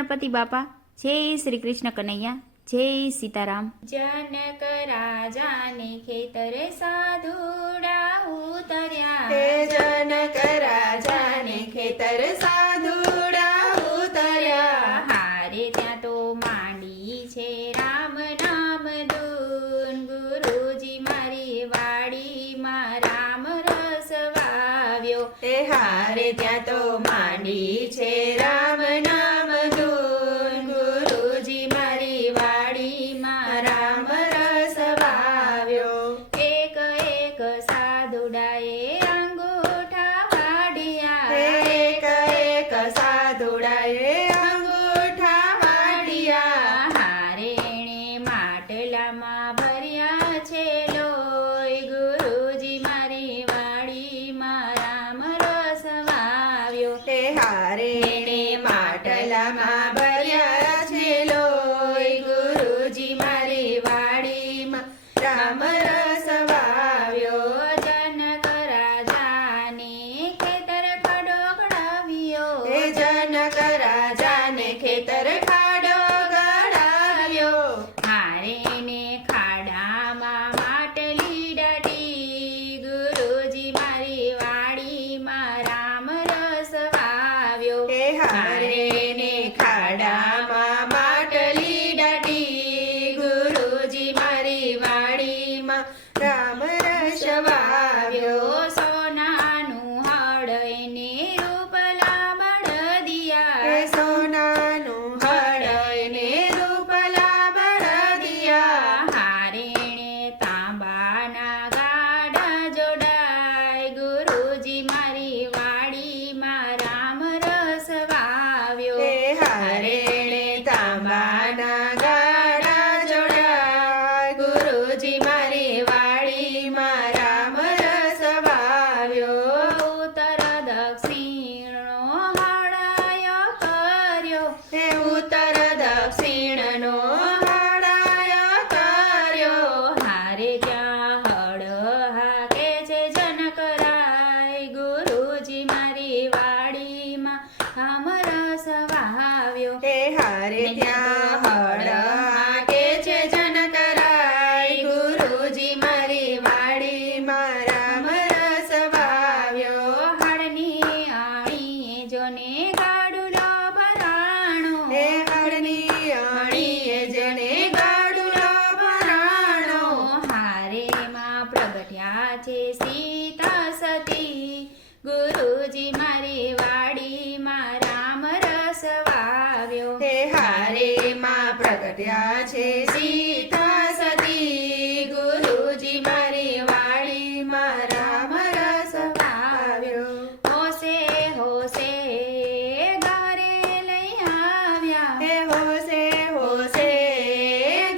ગણપતિ બાપા, જય શ્રી કૃષ્ણ કનૈયા, જય સીતારામ। जनक राजा ने खेतर साधुड़ा उतर्या, हे जनक राजा ने खेतर साधुड़ा उतर्या। हारे त्या तो मांडी छे राम नाम धून, गुरुजी मारी वाड़ी में राम रस वाव्यो। हे हारे त्या तो मांडी छे राम नाम धून, गुरुजी मारी वाड़ी में राम रस वाव्यो। एक एक साधुडाए अंगूठा वाडिया, एक एक साधुडाए अंगूठा वाडिया। हारेणे માટલામાં ભર્યા છે લોહી, ગુરુજી મારી વાડીમાં રામ રસ વાવ્યો। हे हारेणे માટલામાં ભર્યા છે લોહી, ગુરુજી મારી વાડીમાં રામ રસ વાવ્યો। જનક રાજાને ખેતર ખડો ગળાવ્યો, હે જનક રાજાને ખેતર ખાડો ગળાવ્યો। હારેને ખાડામાં માટલી દાટી, ગુરુજી મારી વાડીમાં રામ રસ વાવ્યો। હે હારેને ખાડામાં માટલી દાટી, ગુરુજી મારી વાડીમાં રામ રસ વાવ્યો। સોનાનું હળ એને રૂપલા બળદિયા, હે સોનાનું હળ એને રૂપલા બળદિયા। હારેણે તાંબાના ગાડા જોડાય, ગુરુજી મારી વાડીમાં રામ રસ વાવ્યો। હે હારેણે તાંબાના ગાડા જોડાય, ગુરુજી મારી વાડીમાં રામ રસ વાવ્યો। ઉત્તર દક્ષિણનો હળાયો કર્યો, હે ઉત્તર દક્ષિણનો હળાયો કર્યો। હારે ત્યાં હળ હાકે છે જનકરાય, ગુરુજી મારી વાડીમાં રામ રસ વાવ્યો। હે હારે ત્યાં હળ હાકે છે જનકરાય, ગુરુજી મારી વાડીમાં રામ રસ વાવ્યો। હળની આણીએ જોને ગાડુલો ભરાણો, હે હળની અણીએ જેને ગાડુલો ભરાણો। હારેમાં પ્રગટ્યા છે સીતા સતી, ગુરુજી મારી વાડીમાં રામ રસ વાવ્યો। હે હારેમાં પ્રગટ્યા છે સીતા સતી, ગુરુજી મારી વાડીમાં રામ રસ વાવ્યો। હોશે હોશે ઘરે લઈ આવ્યા, હે હોશે હોશે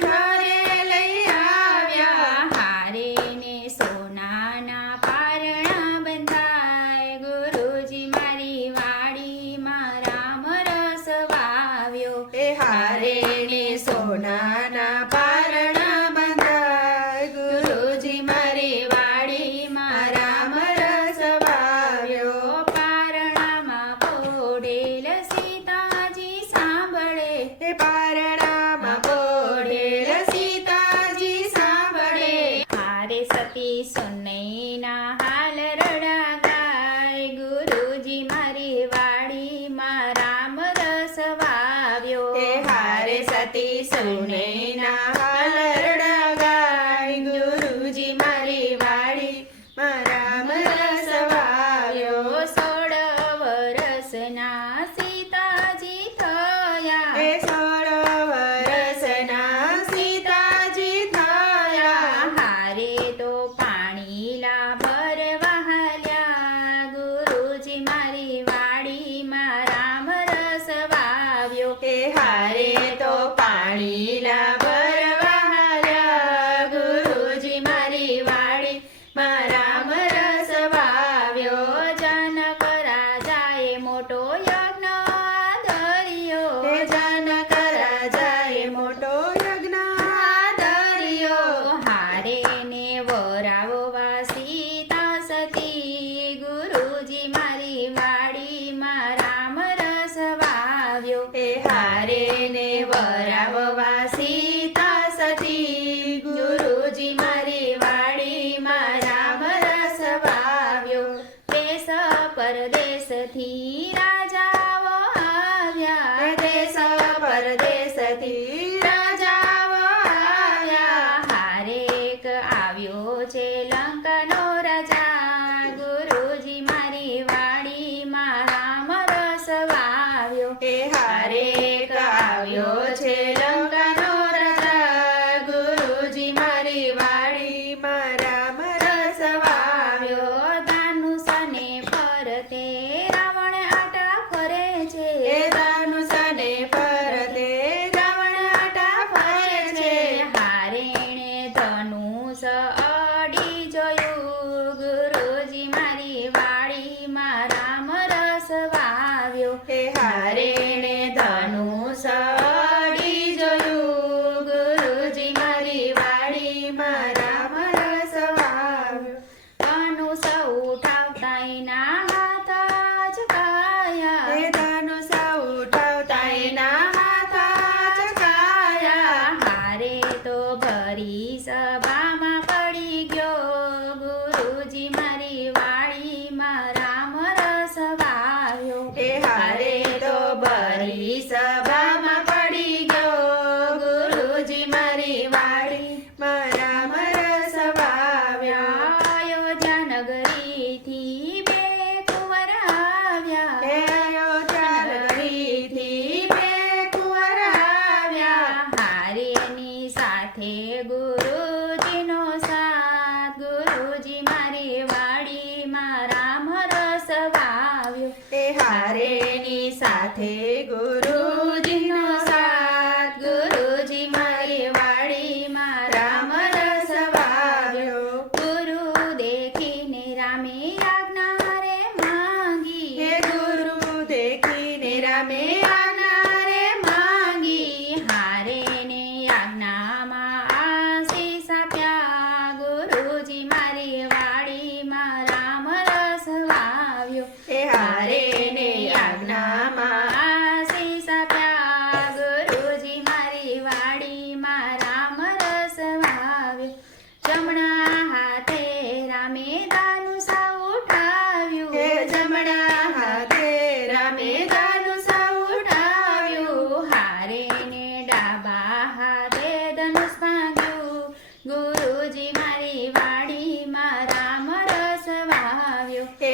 ઘરે લઈ આવ્યા। હારેને સોનાના પારણા બંધાય, ગુરુજી મારી વાડીમાં રામ રસ વાવ્યો। હે હારેને સોનાના પરદેશથી રાજાઓ આવ્યા દેશ પરદેશથી રાજાઓ આવ્યા હારેક આવ્યો છે લંકાનો રાજા ગુરુજી મારી વાડીમાં રામ રસ વાવ્યો એ હારેક આવ્યો છે લંકાનો રાજા ગુરુજી મારી વાડીમાં રામ રસ વાવ્યો દાનુસને ફરતે રાવણ આટા ફરે છે એ દાનુસને પરતે રાવણ આટા ફરે છે હારેણે ધનુષ અડી જોયું ગુરુજી મારી વાડીમાં રામ રસ વાવ્યો હે હારેણે ધનુષ અડી જોયું ગુરુજી મારી વાડીમાં રામ રસ વાવ્યો ધનુષ ઉઠાવતા એના હાથ ચકાયા હે ધનુષ ઉઠાવતા એના હાથ ચકાયા હારે તો ભરી સભામાં પડી ગયો ગુરુજી મારી વાડીમાં રામ રસ વાવ્યો હે હારે તો ભરી સભામાં પડી ગયો ગુરુજી મારી વાડીમાં રામ રસ વાવ્યો અયોધ્યા નગરીથી બે કુંવર આવ્યા હે અયોધ્યા નગરીથી બે કુંવર આવ્યા હારેની સાથે ગુરુજીનો સાથ ગુરુજી મારી વાડીમાં રામ રસ વાવ્યો એ હારેની સાથે ગુરુજીનો સાથ ગુરુજી મારી વાડીમાં રામ રસ વાવ્યો ગુરુ દેખીને રામે આજ્ઞા રે માંગી હે ગુરુ દેખીને રામે આજ્ઞા રે માંગી હારેને આજ્ઞામાં આશીષ આપ્યા ગુરુજી મારી વાડીમાં રામ રસ વાવ્યો હે હારેને આજ્ઞામાં આશીષ આપ્યા ગુરુજી મારી વાડીમાં રામ રસ વાવ્યો જમણા હાથે રામે દાનુષ ઉઠાવ્યું હે જમણા હાથે રામે ધનુષ ઉઠાવ્યું હારેને ડાબા હાથે ધનુષ ભાંગ્યું ગુરુજી મારી વાડીમાં રામ રસ વાવ્યો હે